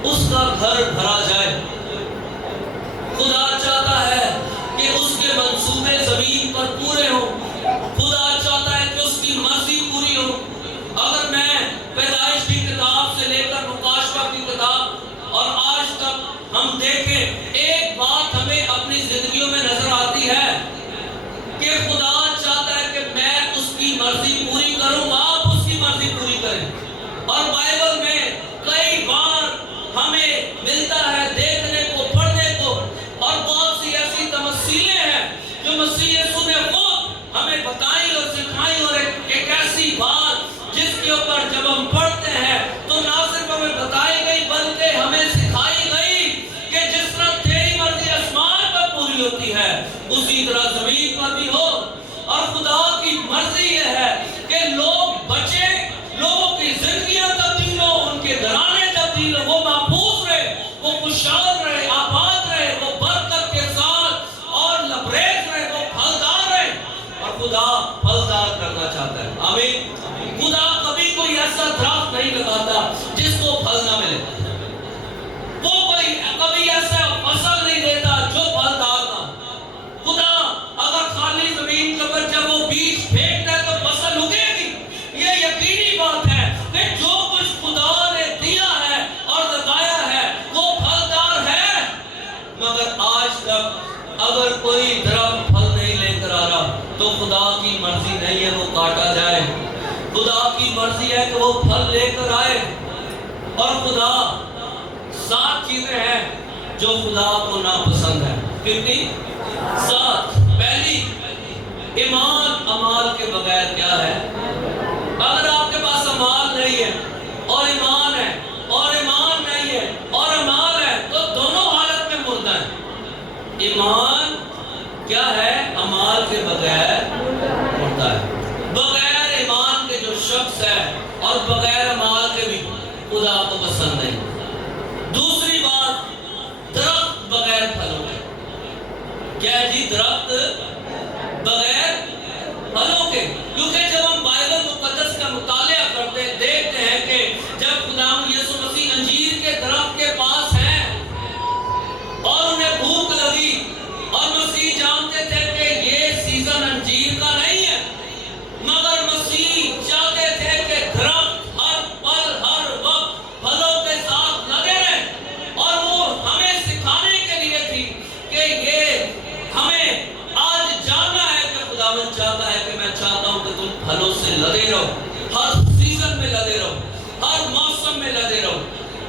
اس کا گھر بھرا جائے۔ خدا چاہتا ہے کہ اس کے منصوبے زمین پر پورے ہوں۔ خدا چاہتا ہے کہ اس کی مرضی پوری ہو۔ اگر میں پیدائش کی کتاب سے لے کر مکاشفہ کی کتاب اور آج تک ہم دیکھیں، ایک بات ہمیں اپنی زندگیوں میں نظر آتی ہے کہ خدا چاہتا ہے کہ میں اس کی مرضی پوری کروں، آپ اس کی مرضی پوری کریں۔ اور بائبل میں کئی بار ہمیں ملتا ہے دیکھنے کو، پڑھنے کو، اور بہت سی ایسی تمثیلیں ہیں جو مسیح یسوع نے خود ہمیں بتائی اور سکھائی، اور ایک ایسی بات جس کے اوپر جب ہم پڑھتے ہیں تو نہ صرف ہمیں بتائی گئی بلکہ ہمیں سکھائی گئی کہ جس طرح تیری مرضی آسمان پر پوری ہوتی ہے اسی طرح زمین پر بھی ہو۔ اور خدا کی مرضی یہ ہے کہ لوگ بچیں، لوگوں کی زندگیاں تبدیل ہو، ان کے گھرانے تبدیل ہو، وہ محفوظ رہے، وہ خوشحال رہے، آباد رہے، وہ برکت کے ساتھ اور لبریز رہے، وہ پھلدار رہے۔ اور خدا پھلدار کرنا چاہتا ہے۔ آمین۔ خدا کبھی کوئی ایسا درخت نہیں لگاتا جس کو پھل نہ ملے۔ وہ کوئی کبھی ایسا فصل نہیں دیتا جو پھلدار نہ۔ خدا اگر خالی زمین کے اوپر جب وہ بیج پھینکتا ہے تو فصل اگے گی۔ یہ یقینی بات ہے کہ جو کچھ خدا نے دیا ہے اور لگایا ہے وہ پھلدار ہے۔ مگر آج تک اگر کوئی درخت پھل نہیں لے کر آ رہا تو خدا کی مرضی نہیں ہے وہ کاٹا جائے۔ خدا کی مرضی ہے کہ وہ پھل لے کر آئے۔ اور خدا 7 چیزیں ہیں جو خدا کو ناپسند ہے۔ کتنی؟ 7۔ پہلی، ایمان عمال کے بغیر کیا ہے؟ اگر آپ کے پاس عمال نہیں ہے اور ایمان ہے، اور ایمان نہیں ہے اور عمال ہے، تو دونوں حالت میں مردہ ہے۔ ایمان کیا ہے؟ عمال کے بغیر مردہ ہے۔ بغیر ایمان کے جو شخص ہے اور بغیر عمال کے بھی خدا کو پسند نہیں۔ دوسری بات، درخت بغیر پھلوں کے۔ کیا ہے جی؟ درخت بغیر پھلوں کے۔ کیونکہ جب ہم بائبل مقدس کا مطالعہ کرتے ہیں دیکھتے ہیں کہ جب خدا یسوع مسیح انجیر کے درخت کے پاس ہیں اور انہیں بھوک لگی اور مسیح جانتے تھے کہ یہ سیزن انجیر کا نہیں ہے، مگر مسیح چاہتے تھے کہ درخت ہر پل ہر وقت پھلوں کے ساتھ لگے رہے، اور وہ ہمیں سکھانے کے لیے تھی کہ یہ ہمیں آج جاننا ہے کہ خداوند چاہتا ہے کہ میں چاہتا ہوں کہ تم پھلوں سے لدے رہو، ہر سیزن میں لدے رہو، ہر موسم میں لدے رہو،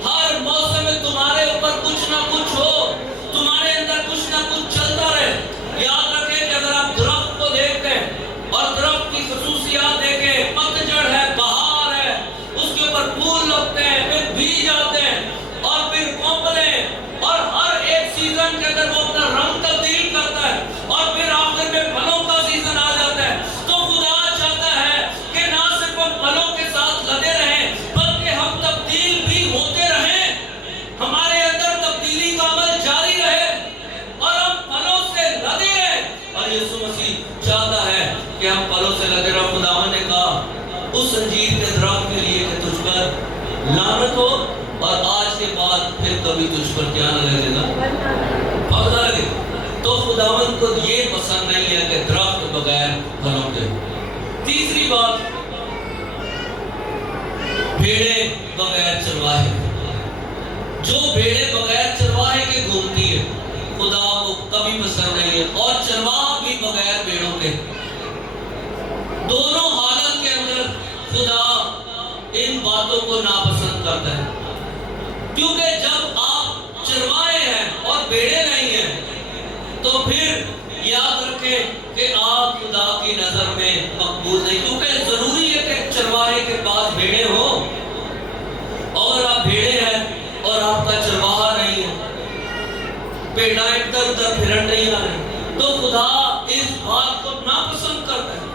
ہر موسم میں تمہارے اوپر کچھ نہ کچھ ہو، تمہارے اندر کچھ نہ کچھ چلتا رہے۔ یاد رکھیں کہ اگر آپ درخت کو دیکھتے ہیں اور درخت کی خصوصیات دیکھیں، پتجھڑ ہے، بہار ہے، اس کے اوپر پھول لگتے ہیں، پھر بیج آتے ہیں اور پھر کوملیں، اور ہر ایک سیزن کے اندر وہ اپنا رنگ تبدیل کرتا ہے اور پھر آخر میں پھلوں کا سیزن آ جاتا ہے۔ تو خدا چاہتا ہے کہ نہ صرف ہم پھلوں کے ساتھ لدے رہیں بلکہ ہم تبدیل بھی ہوتے رہیں، ہمارے اندر تبدیلی کا عمل جاری رہے اور ہم پھلوں سے لدے رہیں۔ اور یسوع مسیح چاہتا ہے کہ ہم پھلوں سے لدے رہیں۔ خداوند نے کہا اس انجیر کے درخت کے لیے کہ تجھ پر لعنت ہو، اور آج کے بعد پھر کبھی تجھ پر کیا نہ لگے گا؟ پھل نہ لگے۔ تو خداوند کو یہ پسند نہیں ہے کہ درخت بغیر پھلوں کے۔ تیسری بات، بھیڑیں بغیر چرواہے۔ جو بھیڑیں بغیر چرواہے کے گھومتی ہے خدا کو کبھی پسند نہیں ہے، اور چرواہا بھی بغیر بھیڑوں کے۔ دونوں حالت کے اندر خدا ان باتوں کو ناپسند کرتا ہے، کیونکہ جب آپ چرواہے ہیں اور بھیڑیں نہیں ہیں تو پھر یاد رکھیں کہ آپ خدا کی نظر میں مقبول نہیں، کیونکہ ضروری ہے کہ چرواہے کے پاس بھیڑیں ہوں، اور آپ بھیڑیں ہیں اور آپ کا چرواہا نہیں ہے، بھیڑاں ادھر ادھر پھرن نہیں آ رہی، تو خدا اس بات کو ناپسند کرتا ہے۔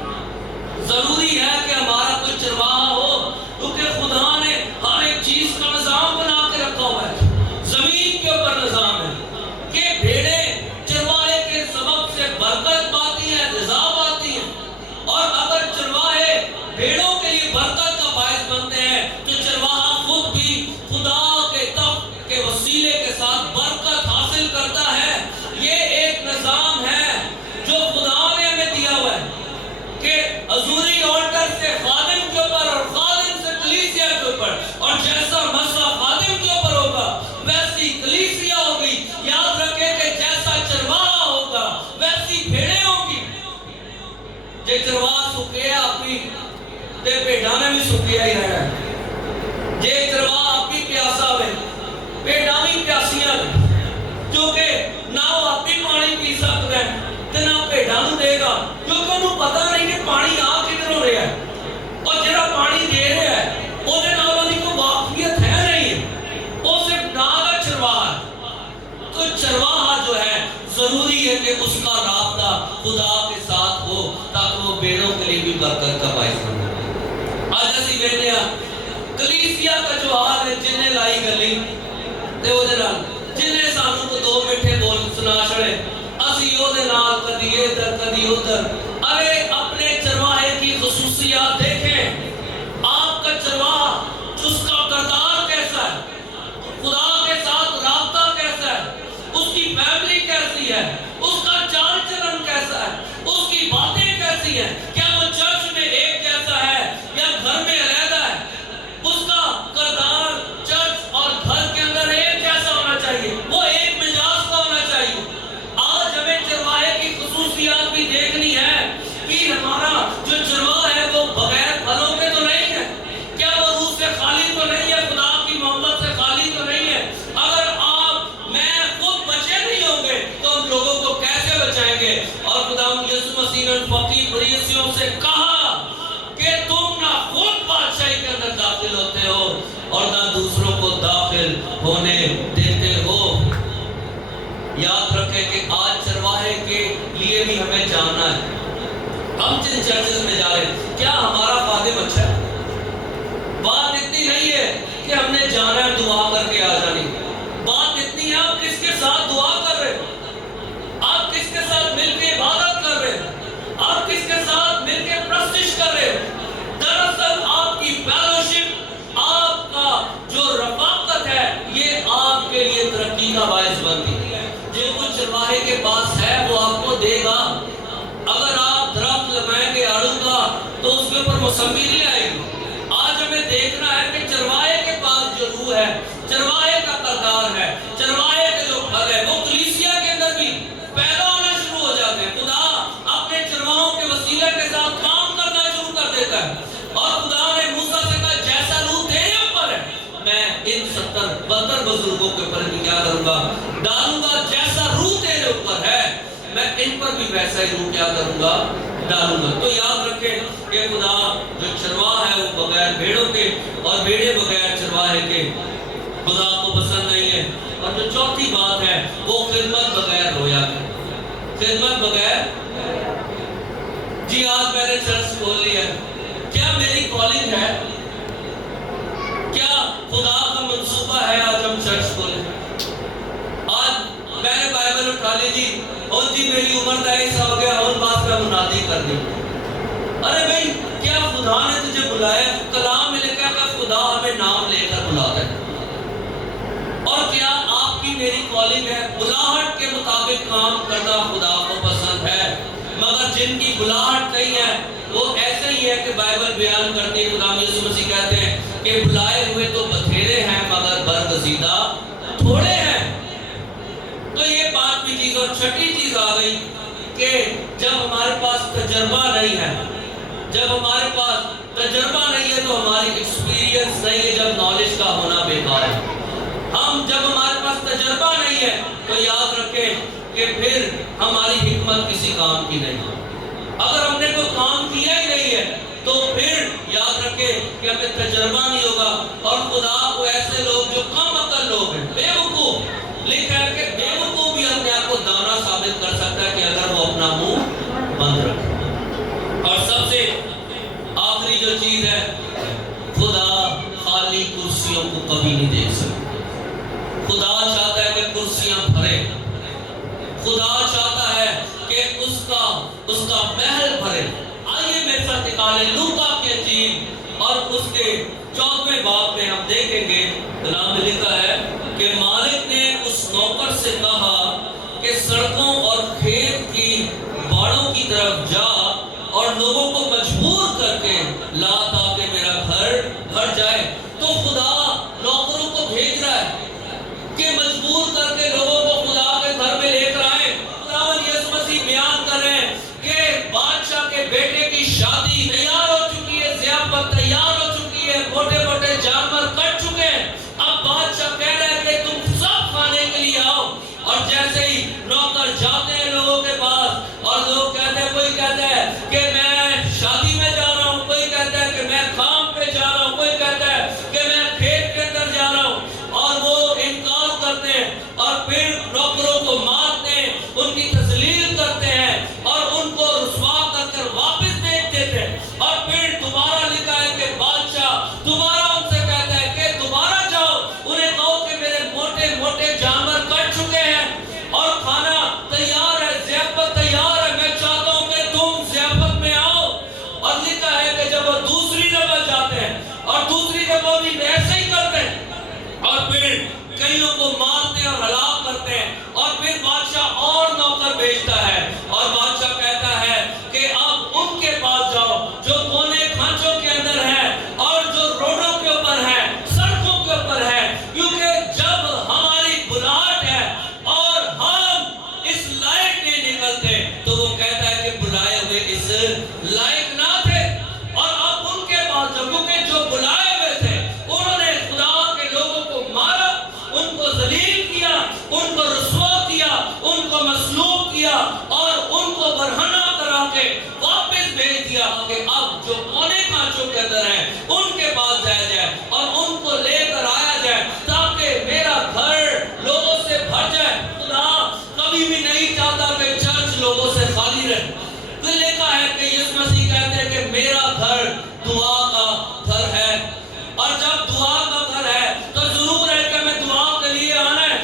ضروری ہے کہ ہمارا کوئی چرواہا ہو، کیونکہ خدا نے ہر ایک چیز کا نظام بنا کے رکھا ہوا ہے۔ زمین کے اوپر نظام ہے کہ بھیڑیں چرواہے کے سبب سے برکت پاتی ہیں، غذا پاتی ہیں، اور اگر چرواہے بھیڑوں کے لیے برکت کا باعث بنتے ہیں تو چرواہا خود بھی خدا کے تخت ویسی کلیسیا ہوگی. یاد رکھیں کہ جیسا چرواہا ہوگا ویسی بھیڑیں ہوگی. جے چرواہا سکیا اپنی تے بھیڑاں نے بھی سکیا ہی رہنا ہے. جے چرواہا آپ بھی پیاسا ہوئے بھیڑاں بھی پیاسیاں نے, کیونکہ نہ وہ آپ بھی پانی پی سکتا ہے تے نہ بھیڑاں نوں دے گا, کیونکہ انہوں پتہ نہیں کہ پانی آ کدھروں رہا ہے, اور جڑا پانی دے رہا ہے وہ دے نال انہی کو واقفیت ہے نہیں ہے, وہ صرف نام کا چرواہا ہے. تو چرواہا جو ہے ضروری ہے کہ اس کا رابطہ خدا کے ساتھ ہو تاکہ وہ بیڑوں کے لیے بھی برکت کا باعث بنے. آج اسی ویندے ہاں کلیسیا کا جو حال ہے, جنہیں لائی گلی تے او دے نال جنہیں سانوں کو دو میٹھے بول سنا چھڑے, اسی او دے نال کدی ادھر کدی ادھر. ارے اپنے چرواہے کی خصوصیات دیکھیں. آپ کا چرواہا اس کا کردار کیسا ہے, خدا کے ساتھ رابطہ کیسا ہے, اس کی فیملی کیسی ہے, اس کا چال چلن کیسا ہے, اس کی باتیں کیسی ہیں, کیا وہ چرچ میں ایک جیسا ہے یا گھر میں علیحدہ ہے. اس کا کردار چرچ اور گھر کے اندر ایک جیسا ہونا چاہیے, وہ ایک مزاج کا ہونا چاہیے. آج ہمیں چرواہے کی خصوصیات بھی دیکھنی ہے کہ ہمارا جو چرواہا ہے وہ بغیر پھلوں کے تو نہیں ہے, کیا وہ روح سے خالی تو نہیں ہے, خدا کی محبت سے خالی تو نہیں ہے. اگر آپ میں خود بچے نہیں ہوں گے تو ہم لوگوں کو کیسے بچائیں گے. اور خدا یسوع مسیح نے فقیر فریسیوں سے کہا کہ تم نہ خود بادشاہی کے اندر داخل ہوتے ہو اور نہ دوسروں کو داخل ہونے دیتے ہو. یاد رکھیں کہ آج چرواہے کے لیے بھی ہمیں جاننا ہے. ہم جن چرچز میں جا رہے ہیں کیا ہمارا خادم اچھا ہے. بات اتنی نہیں ہے کہ ہم نے جانا ہے دعا کر کے آ جانی, بات اتنی ہے آپ کس کے ساتھ دعا کر رہے ہیں, آپ کس کے ساتھ مل کے عبادت کر رہے ہیں, آپ کس کے ساتھ مل کے پرستش کر رہے ہیں. دراصل آپ کی فیلوشپ, آپ کا جو رفاقت ہے یہ آپ کے لیے ترقی کا باعث بنتی ہے. جو کچھ چرواہے کے پاس ہے وہ آپ کو دے گا. اگر آپ درخت لگائیں گے آڑو کا تو اس کے اوپر موسمی نہیں آئے گی. آج ہمیں دیکھنا ہے کہ چرواہے کے پاس جو روح ہے, چرواہے کا کردار ہے, چرواہے کے جو پھل ہے وہ کلیسیا کے اندر بھی پیدا ہونا شروع ہو جاتے ہیں. خدا اپنے چرواہوں کے وسیلے کے ساتھ کام کرنا شروع کر دیتا ہے. اور خدا نے موسیٰ سے کہا جیسا روح تیرے اوپر ہے میں ان 70-72 بزرگوں کے اوپر بھی کیا کروں گا, ڈالوں گا. جیسا روح تیرے اوپر ہے میں ان پر بھی ویسا ہی روح کیا کروں گا, ڈالوں گا. تو یاد رکھیں کہ خدا جو چرواہا ہے وہ بغیر بھیڑوں کے اور بھیڑیں بغیر چرواہے کے خدا کو پسند نہیں ہے. اور جو چوتھی بات ہے وہ خدمت بغیر رویا کی. خدمت بغیر, جی آج میں نے چرچ کھول لی ہے, کیا میری کالنگ ہے, کیا خدا کا منصوبہ ہے آج ہم چرچ کھولیں. آج میں نے بائبل اٹھا لی جی, اور جی میری عمر کا ایسا ہو گیا اور بات کا منادی کر دی. ارے بھائی کیا خدا نے تجھے بلایا, کلام میں لکھا کہ خدا ہمیں نام لے کر بلاتا ہے. اور کیا آپ کی میری کالنگ ہے, بلاہٹ کے مطابق کام کرنا خدا کو پسند ہے. مگر جن کی بلاہٹ نہیں ہے وہ ایسے ہی ہے کہ بائبل بیان کرتی ہے, خدا یسوع مسیح کہتے ہیں کہ بلائے ہوئے تو بتھیرے ہیں مگر برگزیدہ تھوڑے ہیں. تو یہ پانچویں چیز. اور چھٹی چیز آ گئی کہ جب ہمارے پاس تجربہ نہیں ہے, جب ہمارے پاس تجربہ نہیں ہے تو ہماری ایکسپیرینس نہیں ہے, جب نالج کا ہونا بیکار ہے. جب ہمارے پاس تجربہ نہیں ہے تو یاد رکھیں کہ پھر ہماری حکمت کسی کام کی نہیں. اگر ہم نے کوئی کام کیا ہی نہیں ہے تو پھر یاد رکھیں کہ ہمیں تجربہ نہیں ہوگا. اور خدا کو ایسے لوگ جو کم عقل لوگ ہیں, بے وقوف, لکھا ہے کہ بے وقوف بھی اپنے آپ کو دانا ثابت کر سکتا ہے کہ اگر وہ اپنا منہ بند رکھے. اور سب سے آخری جو چیز ہے, خدا خالی کرسیوں کو کبھی نہیں دیکھ سکتا. خدا چاہتا ہے کہ کرسیاں بھرے, خدا چاہتا ہے کہ اس کا محل بھرے. آئیے میرے ساتھ نکالیں لوکا کی انجیل اور اس کے 14ویں باب میں ہم دیکھیں گے کلام میں لکھا ہے کہ مالک نے اس نوکر سے کہا کہ سڑکوں اور کھیت کی باڑوں کی طرف جا اور لوگوں کو مجبور کر کے لا تاکہ میرا گھر بھر جائے. تو خدا نوکروں کو بھیج رہا ہے کہ مجبور موٹے موٹے جانور کٹ چکے ہیں. اب بادشاہ کہہ رہا ہے کہ تم سب کھانے کے لیے آؤ. اور جیسے ہی نوکر جاتے ہیں لوگوں کے پاس اور لوگ کہتے ہیں, کوئی کہتا ہے کہ میں شادی میں جا رہا ہوں, کوئی کہتا ہے کہ میں کام پہ جا رہا ہوں, کوئی کہتا ہے کہ میں کھیت کے اندر جا رہا ہوں, اور وہ انکار کرتے ہیں اور پھر نوکروں کو مارتے ہیں, ان کی تذلیل کرتے ہیں اور ان کو رسوا کر کر واپس بھیج دیتے ہیں. اور پھر دوبارہ لکھا ہے کہ بادشاہ دوبارہ ان سے کہتا ہے کہ دوبارہ جاؤ, انہیں کہو کہ میرے موٹے موٹے جانور کٹ چکے ہیں اور کھانا تیار ہے, ضیافت تیار ہے, میں چاہتا ہوں کہ تم ضیافت میں آؤ. اور لکھا ہے کہ جب وہ دوسری جگہ جاتے ہیں اور دوسری جگہ بھی ایسے ہی کرتے ہیں اور پھر کئیوں کو مارتے ہیں اور ہلاک کرتے ہیں. اور پھر بادشاہ اور نوکر بھیجتا ہے اور بادشاہ کہتا ہے کہ اب ان کے پاس جاؤ جو کونے کھانچوں کے اندر ہے اور جو روڈوں کے اوپر ہے, سڑکوں کے اوپر ہے, کیونکہ جب ہماری بلاہٹ ہے اور ہم اس لائق نہیں نکلتے تو وہ کہتا ہے کہ بلائے ہوئے اس لائق نہ تھے. اور اب ان کے پاس جاؤ, کیونکہ جو بلائے ہوئے تھے انہوں نے خدا کے لوگوں کو مارا, ان کو ذلیل کیا, ان کو رسوا کیا, ان کو مصلوب کیا اور ان کو برہنہ کرا کے واپس بھیج دیا کہ اب جو کونے کانچوں کے اندر ہیں ان کے پاس جایا جائے اور ان کو لے کر آیا جائے تاکہ میرا گھر لوگوں سے بھر جائے. خدا کبھی بھی نہیں چاہتا کہ چرچ لوگوں سے خالی رہے. تو لکھا ہے کہ یسوع مسیح کہتے ہیں کہ میرا گھر دعا کا گھر ہے, اور جب دعا کا گھر ہے تو ضرور ہے کہ ہمیں دعا کے لیے آنا ہے,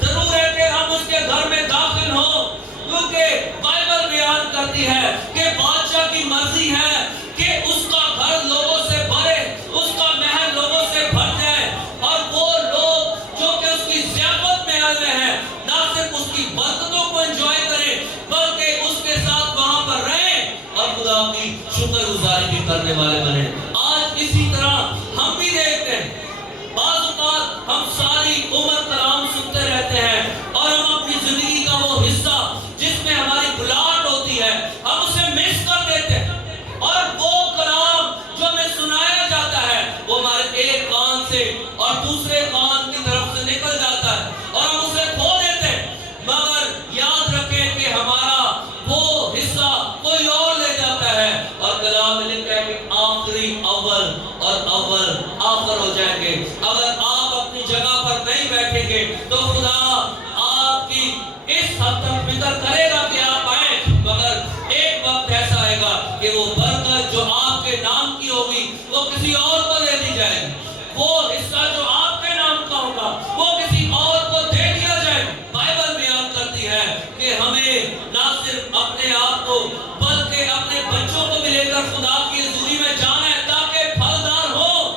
ضرور ہے کہ ہم اس کے گھر میں داخل ہوں, کیونکہ بائبل بیان کرتی ہے کہ بادشاہ کی مرضی ہے کہ اس کا گھر لوگوں سے بھرے, اس کا محل لوگوں سے بھر جائے, اور وہ لوگ جو کہ اس کی ضیافت میں آئے ہوئے ہیں نہ صرف اس کی برکتوں کو انجوائے کریں بلکہ اس کے ساتھ وہاں پر رہیں اور خدا کی شکر گزاری بھی کرنے والے بنے. آج اسی طرح ہم بھی دیکھتے ہیں, بعض اوقات ہم ساری عمر کلام سنتے رہتے ہیں اور ہم اپنی زندگی کا وہ حصہ جس میں ہماری بلاہٹ ہوتی ہے ہم اسے مس کر دیتے ہیں, اور وہ کلام جو ہمیں سنایا جاتا ہے وہ ہمارے ایک کان سے اور دوسرے کان کی طرف سے نکل جاتا ہے اور ہم اسے کھو دیتے ہیں. مگر یاد رکھیں کہ ہمارا وہ حصہ کوئی اور لے جاتا ہے, اور کلام میں لکھا ہے کہ آخری اول اور اول آخر ہو جائیں گے. اگر آپ اپنی جگہ پر نہیں بیٹھیں گے تو خدا آپ کی اس حد تک فکر کرے گا کہ آپ آئیں, مگر ایک وقت ایسا آئے گا کہ وہ برکت جو آپ کے نام کی ہوگی وہ کسی اور کو دے دی جائے گی, وہ حصہ جو آپ کے نام کا ہوگا وہ کسی اور کو دے دیا جائے گا. بائبل بیان کرتی ہے کہ ہمیں نہ صرف اپنے آپ کو بلکہ اپنے بچوں کو بھی لے کر خدا کی حضوری میں جانا ہے تاکہ پھلدار ہو,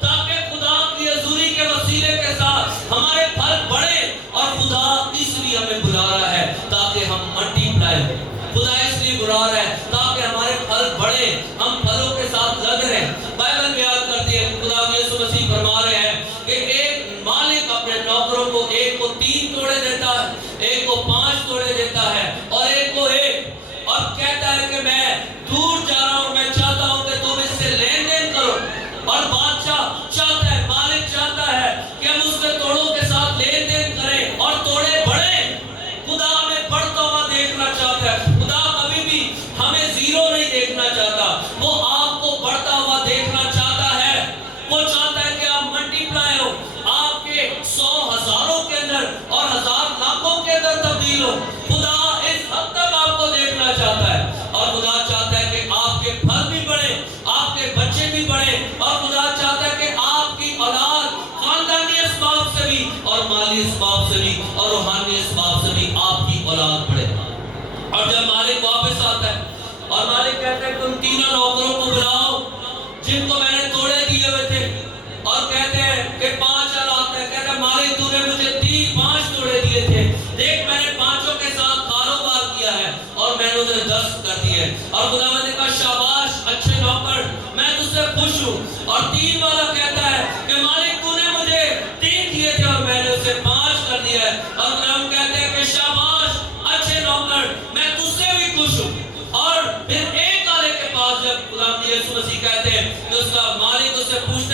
تاکہ خدا کی حضوری کے وسیلے کے ساتھ ہمارے پھل بڑھے. اور خدا اس لیے ہمیں بلا رہا ہے تاکہ ہم ملٹی پلائی ہو, خدا اس لیے بلا رہا ہے تاکہ ہمارے پھل بڑھے, ہم پھلوں کے ساتھ لگ رہے ہیں. بائبل بیان کرتی ہے, خدا یسوع مسیح فرما رہے ہیں کہ ایک مالک اپنے نوکروں کو ایک کو 3 توڑے دیتا ہے, ایک کو 5 توڑے دیتا ہے اور ایک کو 1, اور کہتا ہے کہ میں دور جا رہا ہوں, میں چاہتا ہوں کہ تم اس سے لین دین کرو. اور بادشاہ چاہتا ہے, مالک چاہتا ہے کہ ہم اس کے توڑوں کے ساتھ لین دین کریں اور توڑے بڑھیں. خدا ہمیں بڑھتا ہوا دیکھنا چاہتا ہے, خدا کبھی بھی ہمیں زیرو نہیں دیکھنا چاہتا, وہ آپ کو بڑھتا ہوا دیکھنا چاہتا ہے. وہ چاہتا ہے کہ آپ ملٹی پلائی ہو, آپ کے 100 ہزاروں کے اندر اور 1000 لاکھوں کے اندر تبدیل ہو. خدا اس حد تک آپ کو دیکھنا چاہتا ہے, اور خدا چاہتا ہے کہ آپ کے پھل بھی بڑھیں, آپ کے بچے بھی بڑھیں, اور خدا چاہتا ہے کہ آپ کی اولاد خاندانی اسباب سے بھی اور مالی اسباب سے بھی اور روحانی اسباب سے بھی آپ کی اولاد بڑھے. اور جب مالک واپس آتا ہے اور مالک کہتا ہے کہ ان 3 نوکروں کو بلاؤ جن کو میں نے توڑے دیے ہوئے تھے, اور کہتے ہیں کہ 5 آتے ہیں, کہتا ہے مالک تو نے مجھے 5 توڑے دیے تھے, دیکھ میں نے 5 کے ساتھ کاروبار کیا ہے اور میں نے انہیں 10 کر دیے. اور خدا نے کہا شاباش اچھے نوکر, میں تجھ سے خوش ہوں. اور 3 والا کہتا ہے کہ مالک تو نے مجھے 3 دیے تھے اور میں نے اسے 5 کر دیا ہے. اور ہم کہتے ہیں کہ شاباش اچھے نوکر, میں تجھ سے بھی خوش ہوں. اور پھر ایک والے کے پاس جب خدا یسوع مسیح کہتے ہیں کہ اس کا مالک اس سے پوچھتا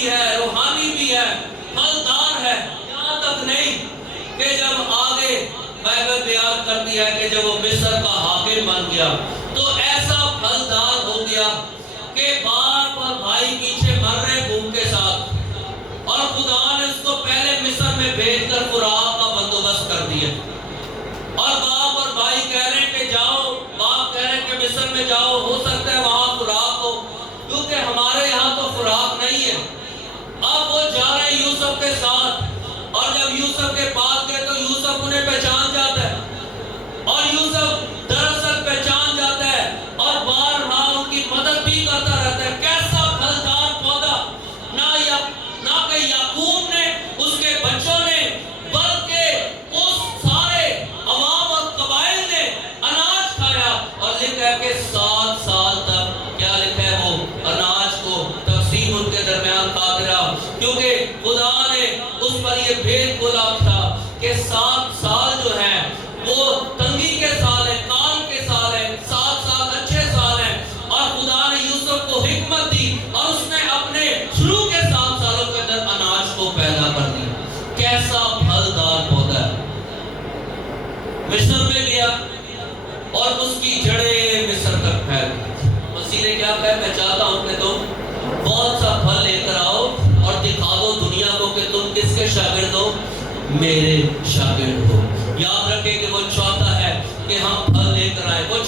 بھی ہے, روحانی بھی ہے, پھلدار ہے. یہاں تک نہیں کہ جب آگے بائبل بیان کرتی ہے کہ جب وہ مصر کا حاکم بن گیا تو ایسا پھلدار ہو گیا کہ باپ اور بھائی پیچھے مر رہے بھوک کے ساتھ, اور خدا نے اس کو پہلے مصر میں بھیج کر خوراک کا بندوبست کر دیا. اور باپ اور بھائی کہہ رہے ہیں کہ جاؤ, باپ کہہ رہے ہیں کہ مصر میں جاؤ, ہو سکتا ہے وہاں خوراک ہو, کیونکہ ہمارے یہاں تو خوراک نہیں ہے. اب وہ جا رہے ہیں یوسف کے ساتھ, اور جب یوسف کے پاس گئے تو یوسف انہیں پہچان جاتا ہے, اور یوسف دراصل پہچان جاتا ہے اور بہرحال ان کی مدد بھی کرتا رہتا ہے. کیسا پھلدار پودا, نہ کہ یعقوب نے, اس کے بچوں نے, بلکہ اس سارے عوام اور قبائل نے اناج کھایا. اور لکھا ہے کہ 7 سال تک کیا لکھا ہے, وہ اناج کو تقسیم ان کے درمیان کھاتے رہا, کیونکہ خدا نے اس پر یہ بھید کھولا تھا کہ 7 سال جو ہیں وہ تنگی کے سال ہیں, کام کے سال ہیں, 7 سال اچھے سال ہیں. اور خدا نے یوسف کو حکمت دی اور اس نے اپنے شروع کے 7 سالوں کے اندر اناج کو پیدا کر دیا. کیسا پھلدار پودا ہے. مصر میں گیا اور اس کی جڑیں مصر تک پھیل گئی. مسیح نے کیا کہا, میں چاہتا ہوں کہ تم بہت سا پھل لے کر آؤ اور دکھا دو دنیا کو کہ تم کس کے شاگرد ہو, میرے شاگرد ہو. یاد رکھیں کہ وہ چاہتا ہے کہ ہم پھل لے کر آئیں, وہ